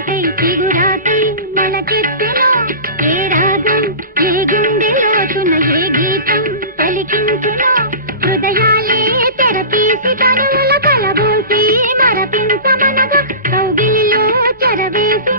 చిగురుకై చిగురాకై మొలకెత్తెను ఏ రాగం ఏ గుండె లోతున ఏ గీతం పలికించెను హృదయాలే తెరపీసి కనుల కలబోసి మరపించమనగా కౌగిలిలో చెరవేసి